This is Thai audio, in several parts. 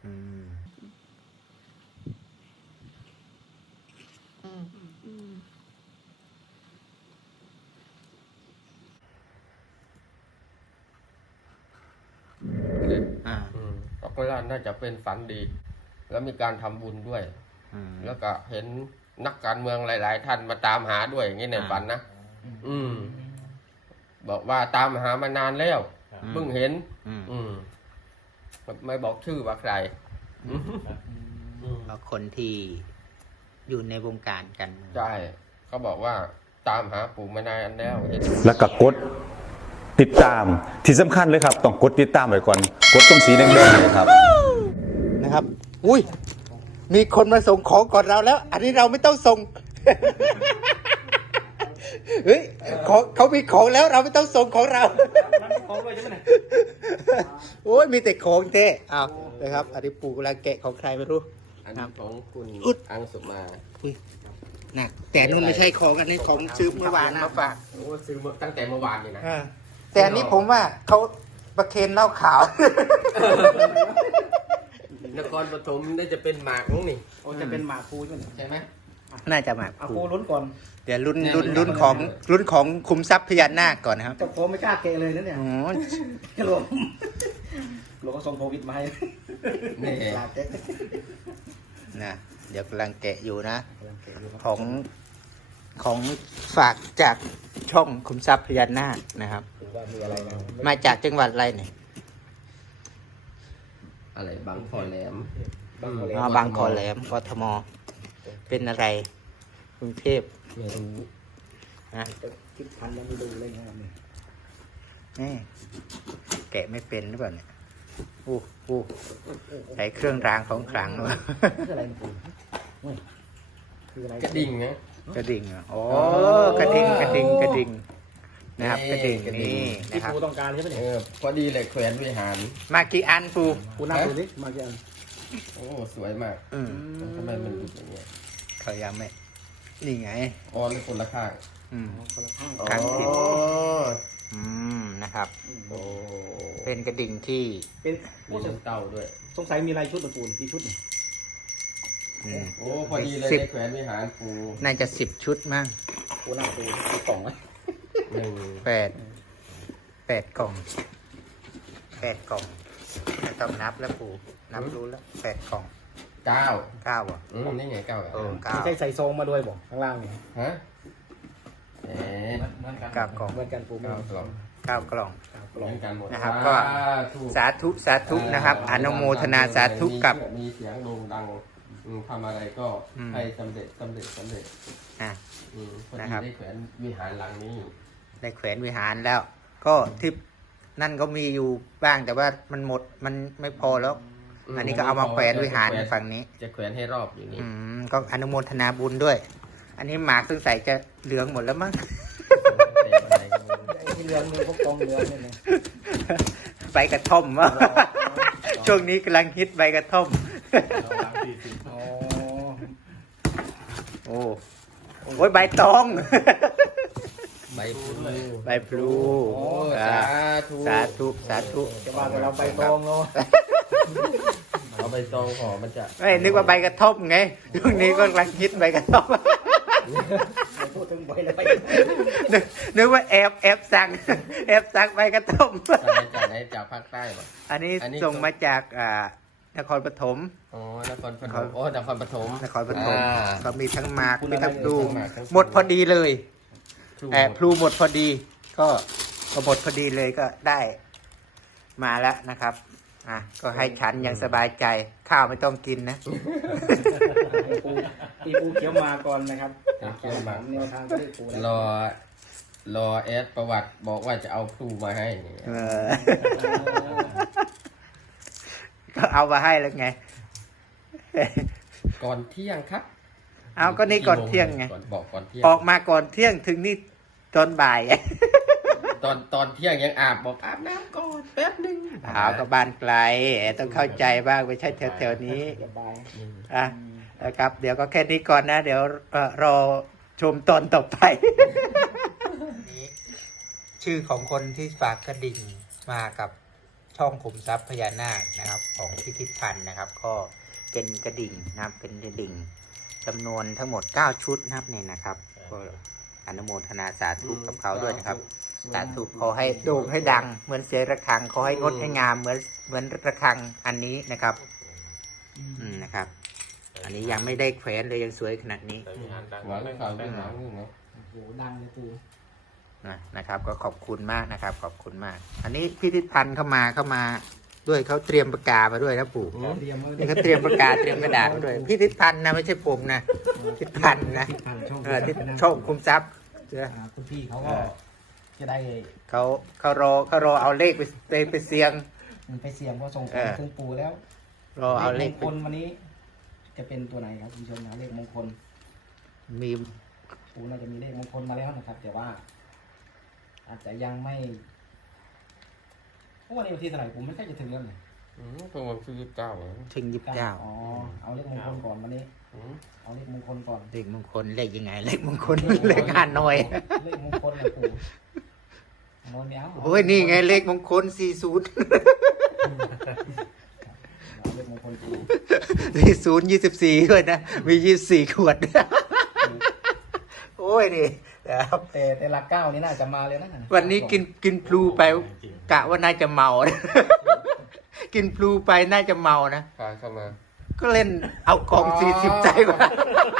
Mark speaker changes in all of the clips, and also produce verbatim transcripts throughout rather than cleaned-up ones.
Speaker 1: อืมอ่า
Speaker 2: ก็น่าจะเป็นฝันดี แล้วมีการทำบุญด้วยแล้วก็เห็นนักการเมืองหลาย ๆ ท่านมาตามหาด้วยอย่างนี้ในฝันนะอืมบอกว่าตามหามานานแล้วเพิ่งเห็นอืมไม่บอกชื่อว่าใคร
Speaker 1: เพราะคนที่อยู่ในวงการกัน
Speaker 2: ใช่เขาบอกว่าตามหาปู่มานานแล้ว
Speaker 3: แล้วก็กดติดตามที่สำคัญเลยครับต้องกดติดตามไว้ก่อนกดตรงสีแดงๆเลยครับ
Speaker 1: นะครับอุ้ยมีคนมาส่งของก่อนเราแล้ว อันนี้เราไม่ต้องส่งเฮ้ยของเขามีของแล้วเราไม่ต้องส่งของเราโอ้ยมีแต่ของเท่เอานะครับอันนี้ปู่กำลังแกะของใครไม่รู้
Speaker 2: อันนี้ของคุณอังสุมา
Speaker 1: อุ้ยหนักแต่นู่นไม่ใช่ของอันนี้ของซื้อเมื่อวานมาฝาก
Speaker 2: โอ้ซื้อตั้งแต่เมื่อวานนี่นะ
Speaker 1: แต่อันนี้ผมว่าเขาประเคนเหล้าขาว
Speaker 2: นครปฐมน่าจะเป็นหมากมั้งนี่
Speaker 4: โอ้จะเป็นหมากคูใช่ไหม
Speaker 2: ใช่ไหม
Speaker 1: น่าจะหมาก
Speaker 4: คูลุ้นก่อน
Speaker 1: เดี๋ยวลุ้นลุ้นลุ้นของลุ้นของคุมทรัพย์พญานาคก่อนนะครับ
Speaker 4: แต่ผมไม่กล้าเกะเลยนะเนี่ย
Speaker 1: โอ้
Speaker 4: หลวงหลวงก็ส่งโควิดมาให้
Speaker 2: นี่
Speaker 1: นะเดี๋ยวกำลังแกะอยู่นะของของฝากจากช่องคุมทรัพย์พญานาคนะครับมาจากจังหวัดอะไรเนี่ย
Speaker 2: อะไรบางคอแหลม
Speaker 1: อ๋อบางคอแหลมกทมเป็นอะไรกรุงเทพ
Speaker 2: ไม่รู้
Speaker 1: นะ
Speaker 4: คิดทันแล้วไม่ดูเลยนะครับ
Speaker 1: นี่แกะไม่เป็นหรือเปล่าเนี่ยอู้อู้ใส่เครื่องรางของขลังวะ
Speaker 4: คืออะไรคุณคืออะไร
Speaker 2: กระดิ่งนะ
Speaker 1: กระดิ่งโอ้กระดิ่งกระดิ่งกระดิ่งนะครับกระดิ่งนี่
Speaker 4: ที่ปูต้องการใช่ไหมเนี่ย
Speaker 2: พอดีเลยแขวนวิหาร
Speaker 1: มากี่อันปู
Speaker 4: ปูน่าดูดิมากี่อัน
Speaker 2: โอ้สวยมาก
Speaker 1: อืม
Speaker 2: ทำไมมันดูอย่างเงี้ย
Speaker 1: เขายังไม่นี่ไง
Speaker 2: อ๋อนี่คนละข้าง
Speaker 1: อืม
Speaker 4: คนละข้าง
Speaker 1: ข้างผิด
Speaker 2: อ๋อ
Speaker 1: อืมนะครับ
Speaker 2: โอ้
Speaker 1: เป็นกระดิ่งที่
Speaker 4: เป็น
Speaker 2: มีเต้าด้วย
Speaker 4: สงสัยมีลายชุดตะปูนกี่ชุดเนี่ย
Speaker 2: โอ้พอดีเลยแขวนวิหารปู
Speaker 1: น่าจะสิบชุดมั้ง
Speaker 4: ปูน่าดูมีกล่องไหม
Speaker 2: หนึ่ง
Speaker 1: แปดแปดกล่องแปดกล่องไม่ต้องนับแล้วปูนับรู้แล้วแปดกล่อง
Speaker 2: เก้า
Speaker 1: เก้าอ่ะ
Speaker 2: อืมนี่ไงเก้าอ่ะ
Speaker 1: เออเก้า
Speaker 4: ไม่ใช่ใส่ซองมาด้วยบอกข้างล่างเนี่ย
Speaker 2: ฮะเอ๊ะ
Speaker 1: เก้ากล่อง
Speaker 4: เหมือนกันปู
Speaker 2: เก้ากล่อง
Speaker 1: เก้ากล่อง
Speaker 2: เหมือนกันหมด
Speaker 1: นะครับก็สาธุสาธุนะครับอนุโมทนาสาธุกับ
Speaker 2: มีเสียงโด่งดังทำอะไรก็ให้สำเร็จสำเร็จสำเร็จ
Speaker 1: อ่ะ
Speaker 2: นะครับได้แขวนวิหารหลังนี้
Speaker 1: ได้แขวนวิหารแล้ว ก็ที่นั่นก็มีอยู่บ้างแต่ว่ามันหมดมันไม่พอแล้วอันนี้ก็เอามาแขวนวิหารฝั่งนี้
Speaker 2: จะแขวนให้รอบอย่างนี้
Speaker 1: ก็อนุโมทนาบุญด้วยอันนี้หมากซึ่งใส่จะเหลืองหมดแล้วมั้ง
Speaker 4: ที่เหลืองมีพวกกองเหลืองเนี่ย
Speaker 1: ใบกระท่อมวะช่วงนี้กำลังฮิตใบกระท่อมโอ้โหใบตอง
Speaker 2: ใบพลู
Speaker 1: ใบพลู
Speaker 2: สาธุ
Speaker 1: สาธุสาธุ
Speaker 4: จะมาแต่เราใบตองเนาะ
Speaker 2: เอาใบตองห่อมันจะ
Speaker 1: ไม่นึกว่าใบกระท่อมไงช่วงนี้ก็กำลังฮิตใบกระท่อม
Speaker 4: พูดถึงใบแล้วไป
Speaker 1: นึกว่าแอบแอบสั่งแอบสั่งใบกระท่อม
Speaker 2: จากไหนจากภาคใต้ป่ะ
Speaker 1: อันนี้ส่งมาจากอ่านครปฐม
Speaker 2: อ๋อนครปฐมโอ้นครปฐม
Speaker 1: นครปฐมก็มีทั้งหมากมีทั้งพลูหมดพอดีเลยแอบพลูหมดพอดีก็ก็หมดพอดีเลยก็ได้มาแล้วนะครับอ่ะก็ให้ฉันยังสบายใจข้าวไม่ต้องกินนะ
Speaker 4: พี่ปูเขียวมาก่อนนะครับ
Speaker 2: เขียวมา
Speaker 4: แนวทางก็ได้ปู
Speaker 2: รอรอแอดประวัติบอกว่าจะเอาพลูมาให้
Speaker 1: ก็เอามาให้แล้วไง
Speaker 2: ก่อนเที่ยงครับ
Speaker 1: เอาก็นี่ก่อนเที่ยงไง
Speaker 2: บอกก่อนเที่ยง
Speaker 1: ออกมาก่อนเที่ยงถึงนี่ตอนบ่าย
Speaker 2: ตอนตอนเที่ยงยังอาบบอกอาบน้ำก่อนแป๊บนึง
Speaker 1: หาวกับบ้านไกลต้องเข้าใจบ้างไม่ใช่แถวๆนี้อ่ะนะครับเดี๋ยวก็แค่นี้ก่อนนะเดี๋ยวรอชมตอนต่อไปชื่อของคนที่ฝากกระดิ่งมากับช่องขุมทรัพย์พญานาคนะครับ ของพิพิธภัณฑ์นะครับ ก็เป็นกระดิ่งนะครับเป็นกระดิ่งจำนวนทั้งหมดเก้าชุดนะครับเนี่ยนะครับก็อนุโมทนาสาธุกับเขาด้วยนะครับสาธุขอให้โด่งให้ดังเหมือนเสียงระฆังขอให้งดให้งามเหมือนเหมือนระฆังอันนี้นะครับอืมนะครับ อันนี้ยังไม่ได้แขวนเลยยังสวยขนาดนี้
Speaker 2: หวานข่าวที่หางนี่เนาะ
Speaker 4: โอ้โหดังเลยปู
Speaker 1: นะนะครับก็ขอบคุณมากนะครับ ขอบคุณมาก อันนี้พิพิธภัณฑ์เข้ามาเข้ามาด้วยเขาเตรียมปากกามาด้วยนะปู่
Speaker 4: เตรียมไว้
Speaker 1: นี่เขาเตรียมปากกาเตรียมกระดาษมาด้วยพิพิธภัณฑ์นะไม่ใช่ผมนะพิพิธภัณฑ์นะ
Speaker 4: ทางช่อง
Speaker 1: เออที่ช่องคุมทรัพย์เจ้า
Speaker 4: อ่าคุณพี่เขาก็จะได้
Speaker 1: เขาเขารอเขารอเอาเลขไปไปไปเสี่ยง
Speaker 4: ไปเสี่ยงว่าส่งข
Speaker 1: เอ
Speaker 4: อง
Speaker 1: อ
Speaker 4: ถึงปูแล้ว
Speaker 1: รอเอาเลข
Speaker 4: มงคลวันนี้ จะเป็นตัวไหนครับคุณผู้ชมนะเลขมงคล
Speaker 1: มี
Speaker 4: ปูน่าจะมีเลขมงคลมาแล้วนะครับ แต่ว่า อาจจะยังไม่เพราะวันนี้วันที่เท่าไหร่ผมไม่ใกล้จะถึงแล้วเนี่ย
Speaker 2: อืมเป็นวันที่ยี่สิบเก้าเหรอ
Speaker 1: ถึงยี่สิบเก้า
Speaker 4: อ๋อเอาเลขมงคลก่อนวันนี้
Speaker 2: อืม
Speaker 4: เอาเลขมงคลก่อน
Speaker 1: เลขมงคลเลขยังไง เลขมงคลเลขห้าหน่อย
Speaker 4: เลขมงคลนะปูโน้นเนี้ย
Speaker 1: โอ้ยนี่ไงเลขมงคลสี่ศูนย์
Speaker 4: เอาเลขมงคลปู
Speaker 1: สี่ศูนย์ยี่สิบสี่ด้วยนะมียี่สิบสี่ขวด โอ้ยนี่นะครับ
Speaker 4: แต่แต่หลักเก้านี่น่าจะมาเลยนะ
Speaker 1: วันนี้กินกินพลูไปกะว่าน่าจะเมา กินพลูไปน่าจะเมานะ
Speaker 2: พาเข้ามา
Speaker 1: ก็เล่นเอากองสี่สิบใจกว่า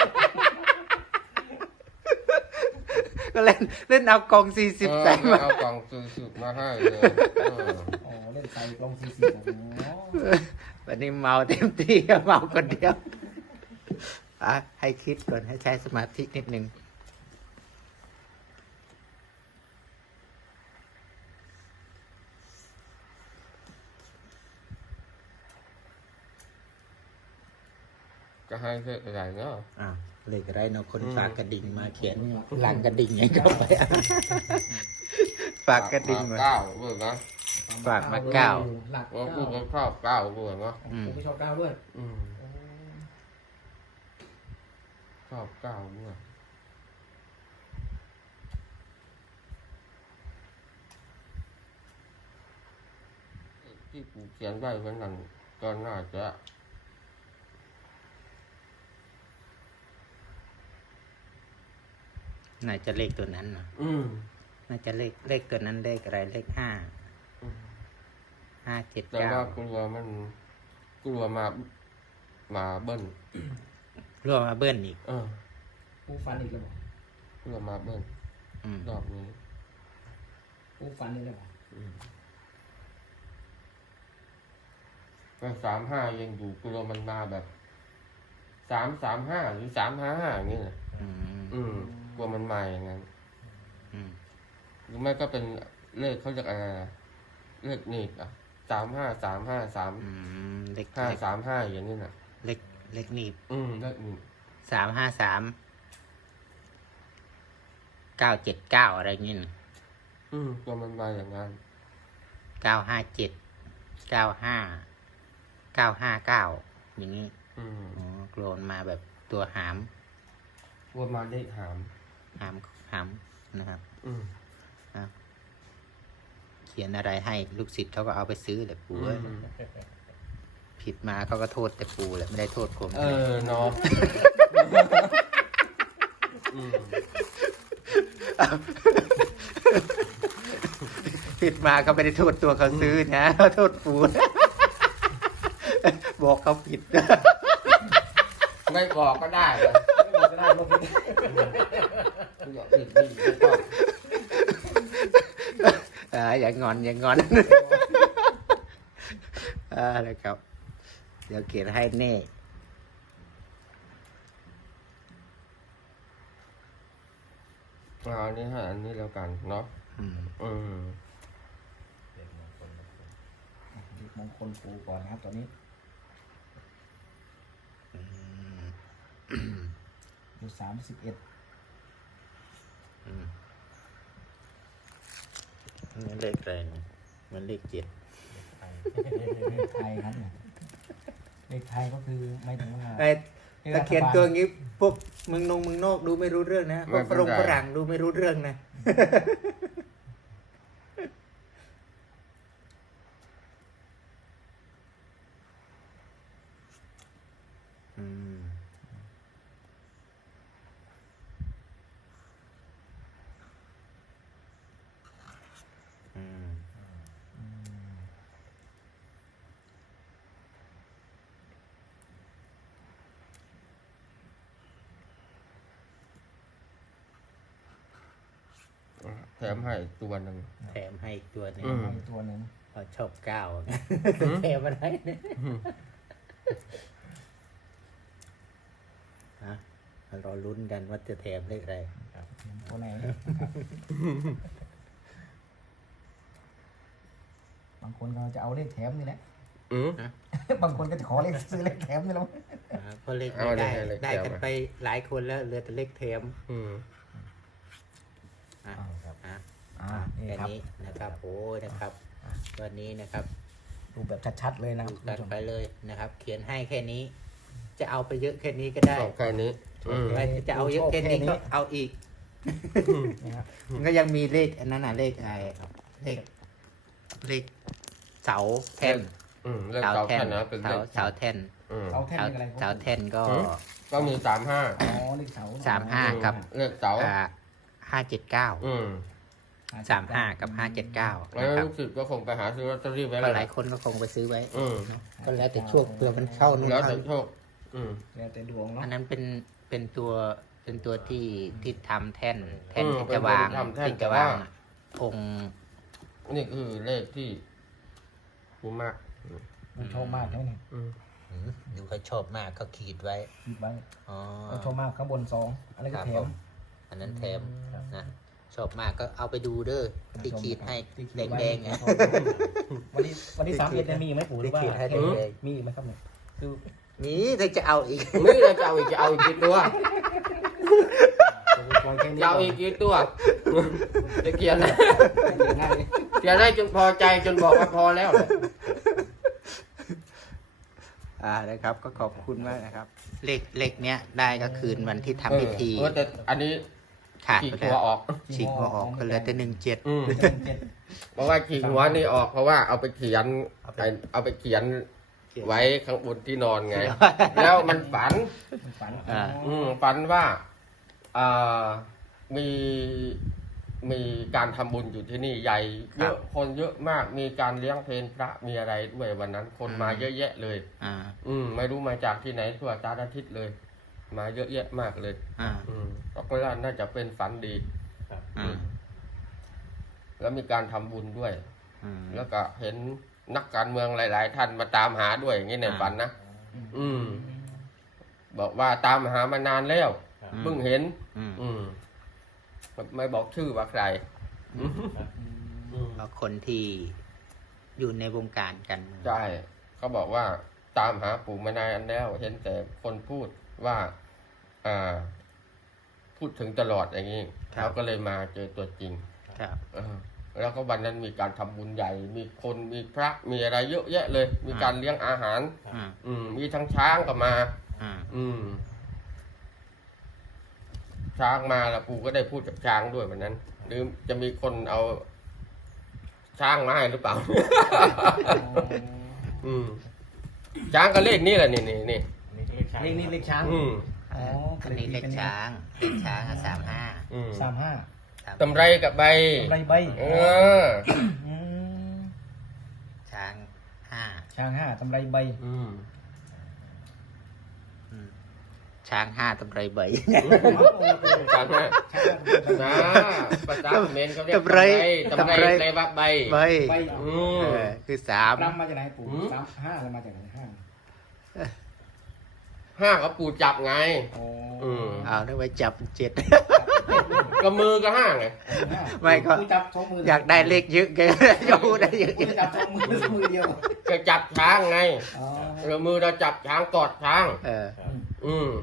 Speaker 1: ก็เล่นเล่นเอากองสี่สิบใจ
Speaker 2: เออ
Speaker 1: มา
Speaker 2: เอากล่องซื้อสุกมาให้เลยเออ
Speaker 4: อ๋อเล่นใส่ลงสี่สิบโอ้โห
Speaker 1: วันนี้เมาเต็มที่ เมาคนเดียวอ่ะให้คิดก่อนให้ใช้สมาธินิดนึง
Speaker 2: ก็ให้เพื่ออะไรเนาะ
Speaker 1: อ่าเลขอะไรเนาะคนฝากกระดิ่งมาเขียนหลังกระดิ่งไงก็ไป ฝากกระดิ่งมา
Speaker 2: เก้าเบื่อนะ
Speaker 1: ฝากมาเก้า
Speaker 4: หลัก
Speaker 2: ว่า
Speaker 4: เก้า
Speaker 2: พูดกันข้าวเก้าเบื่อเนาะ
Speaker 1: อืม
Speaker 4: ผมไม่ชอบเก้าด้วย
Speaker 2: อืมชอบเก้าเบื่อที่กูเขียนไว้วันนั้นก็น่าจะ
Speaker 1: น่าจะเลขตัวนั้นเนาะ
Speaker 2: อืม
Speaker 1: น่าจะเลขเลขตัวนั้นเลขอะไรเลขห้า
Speaker 2: อืม
Speaker 1: ห้าเจ็ด
Speaker 2: แต่
Speaker 1: เก้า
Speaker 2: ว่ากลัวมันกลัวมามาเบิ้ล
Speaker 1: รวมมาเบิ้ลอีก
Speaker 2: เออ
Speaker 4: ปูฟันอีกแล้วบอก
Speaker 2: กลัวมาเบิ้ล
Speaker 1: อืม
Speaker 2: รอบนี้
Speaker 4: ปูฟันอีกแล้วบอก
Speaker 2: อืมก็สามห้ายังอยู่กลัวมันมาแบบสามสามห้าหรือสามห้าห้าอย่างนี้นะ
Speaker 1: อืม
Speaker 2: อืมกลัวมันมาอย่างนั้น
Speaker 1: อืม
Speaker 2: หรือไม่ก็เป็นเลขเขาเรียกอะไรนะเลขนี่อ่ะสามห้าสามห้าสาม
Speaker 1: อืมเลข
Speaker 2: ห้า
Speaker 1: เลข
Speaker 2: สามห้าอย่างนี้นะ
Speaker 1: เลขเลขนี่
Speaker 2: อืมเลขนี่
Speaker 1: สามห้าสามเก้าเจ็ดเก้าอะไรเงี้ย
Speaker 2: อืมกลัวมันมาอย่างนั้น
Speaker 1: เก้าห้าเจ็ดเก้าห้าเก้าห้าเก้าอย่างนี้
Speaker 2: อืม
Speaker 1: อ๋อโกลนมาแบบตัวหาม
Speaker 2: กลัวมาเลขหาม
Speaker 1: หามหามนะครับ
Speaker 2: อืม
Speaker 1: เขียนอะไรให้ลูกศิษย์เขาก็เอาไปซื้อแหละปู
Speaker 2: อื
Speaker 1: เอ้ย
Speaker 2: ม
Speaker 1: ผิดมาเขาก็โทษแต่ปูแหละไม่ได้โทษผม
Speaker 2: เออเนาะอืม
Speaker 1: ผิดมาก็ไม่ได้โทษตัวเขาซื้อนะโทษปู บอกเขาผิด
Speaker 2: ไม่บอกก็ได้เหรอ
Speaker 4: ไม่บอกก็ได้ลบไป
Speaker 2: อย่าผิดไม่ไม่ต้อง
Speaker 1: อ่าอย่างงอนอย่างงอน อ่าเลยครับ เดี๋ยวเขียนให้เน่
Speaker 2: เอาอันนี้ให้อันนี้แล้วกันเนาะ
Speaker 1: อืม
Speaker 2: อืม
Speaker 4: มงคลปูก่อนนะครับตอนนี้อยู่สามสิบเอ็ด
Speaker 1: อืมนี่เลขอะไรนะมันเลขเจ็ด
Speaker 4: เลขไทยครับเนี่ยเลขไทยก็คือไม่ถึงว่า
Speaker 1: ไอ้ตะเขียนตัวงี้พวกเมึงนงเมึงนอกดูไม่รู้เรื่องนะพวกฝรั่งฝรั่งดูไม่รู้เรื่องนะ
Speaker 2: แถมให้ตัวหนึ่ง
Speaker 1: แถมให้อีกตัวหนึง
Speaker 2: อืม
Speaker 4: มีตัวหนึ่ง
Speaker 1: พอชอบเก้าแถมอะไรเนี่ยฮะมารอลุ้นกันว่าจะแถมเลขอะไร
Speaker 4: ตัวไหนบางคนก็จะเอาเลขแถมนี่แหละ
Speaker 2: อืม
Speaker 4: บางคนก็จะขอเลขซื้อเลขแถมนี่แหละ
Speaker 1: อ่าเพราะเลข
Speaker 2: เอา
Speaker 1: ไม่
Speaker 2: เล
Speaker 1: ได้
Speaker 2: ขเลข
Speaker 1: ได้
Speaker 2: แถม
Speaker 1: กัน
Speaker 2: มา
Speaker 1: ไปหลายคนแล้วเหลือแต่เลขแถม
Speaker 2: อืม
Speaker 1: อ่ะอ่ะ
Speaker 4: อ่านี่
Speaker 1: แค่
Speaker 4: ครับ
Speaker 1: นี้นะครับโอ้ยนะครับ วันนี้นะครับ
Speaker 4: ดูแบบชัดๆเลยนะ
Speaker 1: ดู
Speaker 4: คุณ
Speaker 1: กัน
Speaker 4: ผู้ชม
Speaker 1: ไปเลยนะครับ เขียนให้แค่นี้ จะเอาไปเยอะแค่นี้ก็ได้
Speaker 2: ชอบแค่นี้อืม
Speaker 1: ไม่จะเอาเยอะแค่นี้ก็เอาอีก
Speaker 4: นี่ครับ
Speaker 1: มันก็ยังมีเลขอันนั้นน่ะเลขอะไรเลขเลขเสาแท่น
Speaker 2: อืมเลข
Speaker 1: เสา
Speaker 2: เสา
Speaker 1: แท่
Speaker 2: แท่
Speaker 1: น
Speaker 2: นนะเป็น
Speaker 1: เสา
Speaker 2: เลข
Speaker 1: เสาแท่น
Speaker 2: อืม
Speaker 4: เสาแท่น
Speaker 1: เสา
Speaker 4: เลขอะไร
Speaker 1: เสาแท่นก็
Speaker 2: หือ ก็มีสามห้า
Speaker 4: อ๋อเลขเสา
Speaker 1: สามห้าครับ
Speaker 2: เลขเสา
Speaker 1: อ่าห้าเจ็ดเก้า
Speaker 2: อืม
Speaker 1: สามห้ากับห้าเจ็ดเก้า
Speaker 2: แล้ว
Speaker 1: นะครับ
Speaker 2: ลูกศิษย์ก็คงไปหาซื้อลอตเตอรี่ไว้
Speaker 1: ก็
Speaker 2: แล้ว
Speaker 1: หลายคนก็คงไปซื้อไว้
Speaker 2: อืม
Speaker 1: เนอะก็แล้วแต่โชคเผื่อมันเข้านู่น
Speaker 2: แล้ว
Speaker 1: เข้า
Speaker 2: แต่โชค อืม
Speaker 4: แล้วแต่ดวงเนาะ
Speaker 1: อันนั้นเป็นเป็นตัวเป็นตัวที่ที่ทำแท่นแท่น
Speaker 2: อืม
Speaker 1: ที่จะวาง
Speaker 2: เป็นคนทำแท่น
Speaker 1: ที่จะวางน่ะองค์
Speaker 2: นี่คือเลขที่คุ้มมาก
Speaker 4: มันชอบมากใช่ไหมเนี่ย
Speaker 2: อืม
Speaker 1: หืมดูเขาชอบมากเขาขีดไว้
Speaker 4: คิดไว้
Speaker 1: อ๋อ
Speaker 4: มันชอบมากข้างบนสองอันนี้
Speaker 1: ค
Speaker 4: ก็
Speaker 1: รับ
Speaker 4: แถ
Speaker 1: ผม มอันนั้นแถมนะชอบมากก็เอาไปดูเด้อที่ขีดให้
Speaker 4: ที่ขี
Speaker 1: แด
Speaker 4: ด
Speaker 1: ง
Speaker 4: ไว้
Speaker 1: แดงๆไง
Speaker 4: วันนี้วันที่สามเอ็ดเนี่ยมีอีกไหมปู่หรือว่า
Speaker 1: ที่ขีดให้
Speaker 4: แค่นี้
Speaker 1: แดง
Speaker 4: มีอีกไหมครับเนี่ยคือ
Speaker 1: นี่ถ้าจะเอาอีก
Speaker 2: นี่เราจะเอาอีกจะเอาอีกกี่ตัว
Speaker 4: ปล่อยแค่นี้
Speaker 2: จะเอาอีกกี่ตัว จะเขียนนะ
Speaker 4: ง่ายเลย
Speaker 2: เขียนได้จนพอใจจนบอกว่าพอแล้วเลย
Speaker 1: อ่านะครับ ก็ขอบคุณมากนะครับ เลขเลขเนี้ยได้ก็คืนวันที่ทำพิธี
Speaker 2: เออแต่อันนี้
Speaker 1: ขาด
Speaker 2: ฉีก
Speaker 1: ไป
Speaker 2: หั
Speaker 1: แล้ว ว
Speaker 2: ออก
Speaker 1: ฉีกหัวออกก็เหลือแต่หนึ่งเจ็ด
Speaker 2: อืม
Speaker 4: เจ็ดเจ็ด
Speaker 2: เพราะว่าฉีกหัวนี่ออกเพราะว่าเอาไปเขียน
Speaker 1: เอาไป
Speaker 2: ไอ้เอาไปเขียนไว้ข้างบนที่นอนไง แล้วมันฝัน
Speaker 4: มันฝัน
Speaker 1: อ่า
Speaker 2: อืมฝันว่าอ่ามีมีการทำบุญอยู่ที่นี่ใหญ่เยอะคนเยอะมากมีการเลี้ยงเพลนพระมีอะไรด้วยวันนั้นคนมาเยอะแยะเลย
Speaker 1: อ่า
Speaker 2: อืมไม่รู้มาจากที่ไหนทั่วตาอาทิตย์เลย มาเยอะแยะมากเลย
Speaker 1: อ่า
Speaker 2: อืมก็ว่าน่าจะเป็นฝันดี
Speaker 1: อ่า
Speaker 2: แล้วมีการทำบุญด้วย
Speaker 1: อืม
Speaker 2: แล้วก็เห็นนักการเมืองหลาย ๆ ท่านมาตามหาด้วยอย่างนี้ใน
Speaker 1: อ่า
Speaker 2: ฝันนะอืม บอกว่าตามหามานานแล้ว
Speaker 1: อืม
Speaker 2: เพิ่งเห็น
Speaker 1: อืม
Speaker 2: อืมไม่บอกชื่อว่าใครอืม
Speaker 1: เพราะคนที่อยู่ในวงการกันเมือง
Speaker 2: ใช่เขาบอกว่าตามหาปู่มานานแล้ว เห็นแต่คนพูดว่า อ่า พูดถึงตลอดอย่างนี้เขาก็เลยมาเจอตัวจริง
Speaker 1: ครับ
Speaker 2: เออแล้วก็วันนั้นมีการทำบุญใหญ่ มีคนมีพระมีอะไรเยอะแยะเลย มีการเลี้ยงอาหาร
Speaker 1: อ่า
Speaker 2: อืม มีทั้งช้างก็มา
Speaker 1: อ่า
Speaker 2: อืม ช้างมาแล้วปู่ก็ได้พูดกับช้างด้วยวันนั้น หรือจะมีคนเอาช้างมาให้หรือเปล่า อืม ช้างก็เลขนี่แหละนี่นี่นี่
Speaker 4: เลขนี้เลขช้าง
Speaker 2: อืม
Speaker 4: อ๋อ
Speaker 1: อันนี้เลขช้างเลขช้างสามห้า
Speaker 2: อืม
Speaker 4: สามห้า
Speaker 2: ตำไรกับใบ
Speaker 4: ไรใบ
Speaker 2: เออ
Speaker 4: อืม
Speaker 1: ช้างห้า
Speaker 4: ช้างห้าตำไรใบ
Speaker 2: อืม
Speaker 1: อืมช้างห้าตำไรใบ
Speaker 2: ช้างนะ
Speaker 4: ช้าง
Speaker 2: นะภาษาเขมรเขาเรียก
Speaker 1: ตำไร
Speaker 2: ตำไร
Speaker 1: ตำไร
Speaker 2: แปลว่าใบ
Speaker 1: ใบ
Speaker 4: ใบ
Speaker 2: อืม
Speaker 1: เออคือสาม
Speaker 4: รำมาจากไหนปู่
Speaker 2: หืม
Speaker 4: สามห้าเลยมาจากไหนห้า
Speaker 2: ห้าเขาปู่จับไง
Speaker 4: โอ้
Speaker 2: อืม
Speaker 1: เอาได้ไว้จับเจ็ด
Speaker 2: ก็มือก็ห้าไง
Speaker 4: ห้า
Speaker 1: ไม่ก็
Speaker 4: ปู่จับสองมือ
Speaker 1: อยากได้เลขเยอะแกก็พูดได้เยอะ
Speaker 4: ปู่จับสองมือมือเดียว
Speaker 2: ก็จับช้างไง
Speaker 4: อ๋อ
Speaker 2: เรามือเราจับช้างกอดช้าง
Speaker 1: เออ
Speaker 2: อืม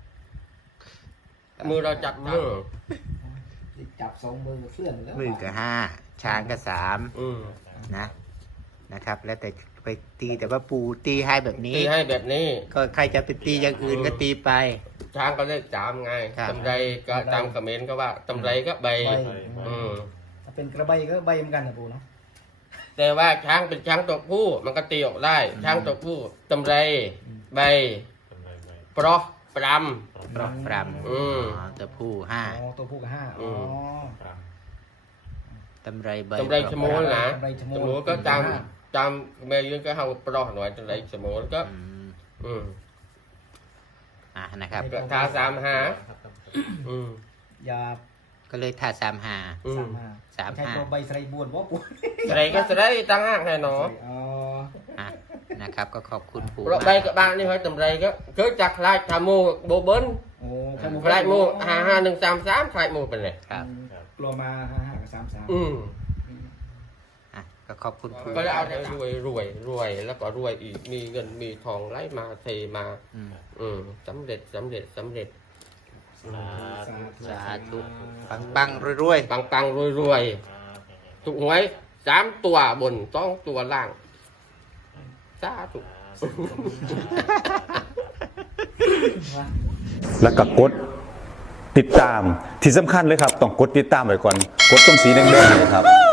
Speaker 2: มือเราจับช้าง
Speaker 4: จับสองมือเคลื่อนแล้ว
Speaker 1: มือก็ห้าช้างก็สาม
Speaker 2: อืม
Speaker 1: นะนะครับ แล้วแต่ไปตีแต่ว่าปูตีให้แบบนี้
Speaker 2: ตีให้แบบนี้
Speaker 1: ก็ใครจะไปตีอย่างอื่นก็ตีไป
Speaker 2: ช้างก็เลขสามไง
Speaker 1: ครับ
Speaker 2: ตำไรก็ตามเขมรก็ว่าตำไรก็ใบ
Speaker 4: ใบ
Speaker 2: อืม
Speaker 4: ถ้าเป็นกระใบก็ใบเหมือนกันนะปู่เนาะ
Speaker 2: แต่ว่าช้างเป็นช้างตัวผู้ มันก็ตีออกได้ ช้างตัวผู้ตำไรใบปลอกปร
Speaker 1: ปลอกปร
Speaker 2: ำอืม
Speaker 1: ำอ๋อตัวผู้ห้า
Speaker 4: อ๋อตัวผู้กับห้า
Speaker 2: อื
Speaker 4: อ๋อ
Speaker 2: ม
Speaker 1: ตำไรใบ
Speaker 2: ตำไรชะโมนนะ
Speaker 4: ตำไรชะโมน
Speaker 2: ชะโมนก็จำจำแม่ยืนก็เฮาปลอกหน่อยตำไรชะโมนก็
Speaker 1: อืม
Speaker 2: อืม
Speaker 1: อ่ะนะครับ
Speaker 2: ก็ทาสามหาอืม
Speaker 4: อย่า
Speaker 1: ก็เลยทาสามหา
Speaker 2: อื
Speaker 4: สาม มห้า
Speaker 1: สาม
Speaker 4: ใช่
Speaker 1: ห้า
Speaker 4: ตัวใบไสรบวนว่าปุ๋ย
Speaker 2: อะไรก็จะได้ตั้งห้างให้เนาะ
Speaker 4: อ๋อ
Speaker 1: อ่ะนะครับ ก็ขอบคุณปู่
Speaker 2: เรา
Speaker 1: มาก
Speaker 2: ไปกับบ้านนี่ให้ตำไรก็เคยจักรายทำโมโบเบิ้ล
Speaker 4: โอ้ขโมย
Speaker 2: คลายโมห้าห้าหนึ่งสามสามคลายโมเป็นไง
Speaker 1: ครับ
Speaker 4: กลัวมาห้าห้ากับสามสาม
Speaker 2: อืม
Speaker 1: อ่ะก็ขอบคุณปู่
Speaker 2: ก็เลยเอาแต่รวยรวยรวยแล้วก็รวยอีกมีเงินมีทองไหลมาเทมา
Speaker 1: อืม
Speaker 2: อืมสำเร็จสำเร็จสำเร็จ
Speaker 1: สาธุปังปังรวยรวย
Speaker 2: ปังปังรวยรวยถูกหวยสามตัวบนต้องตัวล่างสาธุ
Speaker 3: แล้วก็กดติดตามที่สำคัญเลยครับ ต้องกดติดตามไว้ก่อน กดตรงสีแดงๆเลยครับ